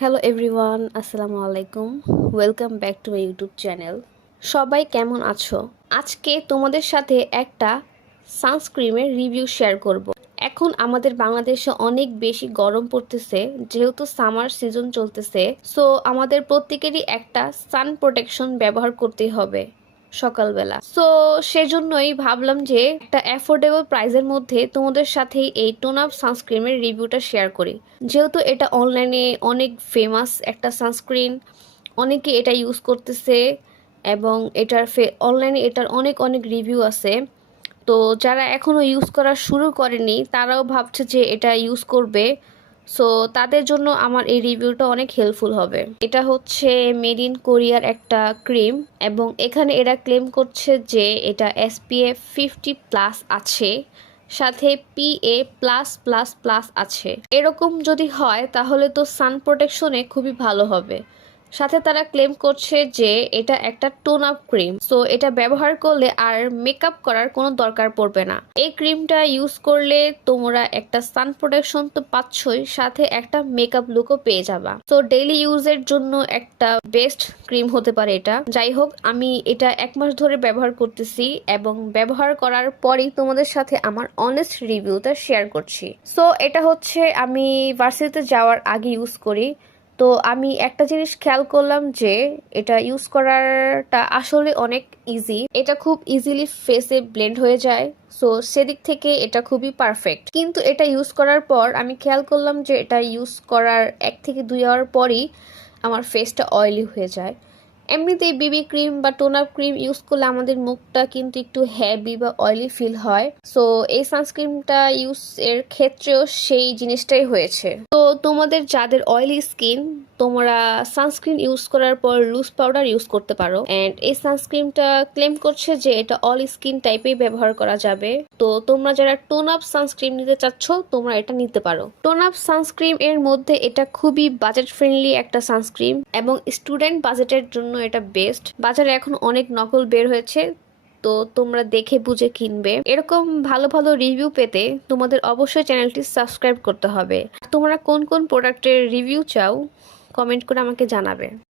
Hello everyone, আসসালামু আলাইকুম। Welcome back to my YouTube channel. সবাই কেমন আছো? আজকে তোমাদের সাথে একটা সানস্ক্রিনের রিভিউ শেয়ার করব। এখন আমাদের বাংলাদেশে অনেক বেশি গরম পড়তেছে, যেহেতু সামার সিজন চলতেছে, সো আমাদের প্রত্যেকেরই একটা সান প্রোটেকশন ব্যবহার করতেই হবে সকালবেলা। সো সেজন্যই ভাবলাম যে একটা অ্যাফোর্ডেবল প্রাইসের মধ্যে তোমাদের সাথে এই টোন আপ সানস্ক্রিনের রিভিউটা শেয়ার করি। যেহেতু এটা অনলাইনে অনেক ফেমাস একটা সানস্ক্রিন, অনেকে এটা ইউজ করতেছে এবং অনলাইনে এটার অনেক অনেক রিভিউ আছে। তো যারা এখনও ইউজ করা শুরু করেনি তারাও ভাবছে যে এটা ইউজ করবে, সো তাদের জন্য আমার এই রিভিউটা অনেক হেল্পফুল হবে। এটা হচ্ছে মেড ইন কোরিয়ার একটা ক্রিম এবং এখানে এরা ক্লেম করছে যে এটা SPF 50+ আছে, সাথে PA+++ আছে। এরকম যদি হয় তাহলে তো সান প্রোটেকশনে খুবই ভালো হবে। সাথে তারা ক্লেম করছে যে এটা একটা টোন আপ ক্রিম, সো এটা ব্যবহার করলে আর মেকআপ করার কোনো দরকার পড়বে না। এই ক্রিমটা ইউজ করলে তোমরা একটা সান প্রোটেকশন তো পাচ্ছই, সাথে একটা মেকআপ লুকও পেয়ে যাবা। তো ডেইলি ইউজের জন্য একটা বেস্ট ক্রিম হতে পারে এটা। যাই হোক, আমি এটা 1 মাস ধরে ব্যবহার করতেছি এবং ব্যবহার করার পরেই তোমাদের সাথে আমার অনেস্ট রিভিউটা শেয়ার করছি। সো এটা হচ্ছে আমি ভার্সিটিতে যাওয়ার আগে ইউজ করি। তো আমি একটা জিনিস খেয়াল করলাম যে এটা ইউজ করাটা আসলে অনেক ইজি। এটা খুব ইজিলি ফেসে ব্লেন্ড হয়ে যায়, সো সেদিক থেকে এটা খুবই পারফেক্ট। কিন্তু এটা ইউজ করার পর আমি খেয়াল করলাম যে এটা ইউজ করার 1 থেকে 2 আওয়ার পরই আমার ফেসটা অয়েলি হয়ে যায়। এমনিতেই বিবি ক্রিম বা টোনার ক্রিম ইউজ করলে আমাদের মুখটা কিন্তু একটু হেভি বা অয়েলি ফিল হয়। সো এই সানস্ক্রিনটা ইউজ এর ক্ষেত্রেও সেই জিনিসটাই হয়েছে। তো তোমাদের যাদের অয়েলি স্কিন, তোমরা সানস্ক্রিন ইউজ করার পর লুজ পাউডার ইউজ করতে পারো। এন্ড এই সানস্ক্রিনটা ক্লেম করছে যে এটা অল স্কিন টাইপেই ব্যবহার করা যাবে। তো তোমরা যারা টোন আপ সানস্ক্রিন নিতে চাচ্ছ তোমরা এটা নিতে পারো। টোন আপ সানস্ক্রিন এর মধ্যে এটা খুবই বাজেট ফ্রেন্ডলি একটা সানস্ক্রিন এবং স্টুডেন্ট বাজেটের জন্য এটা বেস্ট। বাজারে এখন অনেক নকল বের হয়েছে, তো তোমরা দেখে বুঝে কিনবে। এরকম ভালো ভালো রিভিউ পেতে তোমাদের অবশ্যই চ্যানেলটি সাবস্ক্রাইব করতে হবে। তোমরা কোন কোন প্রোডাক্টের রিভিউ চাও কমেন্ট করে আমাকে জানাবে।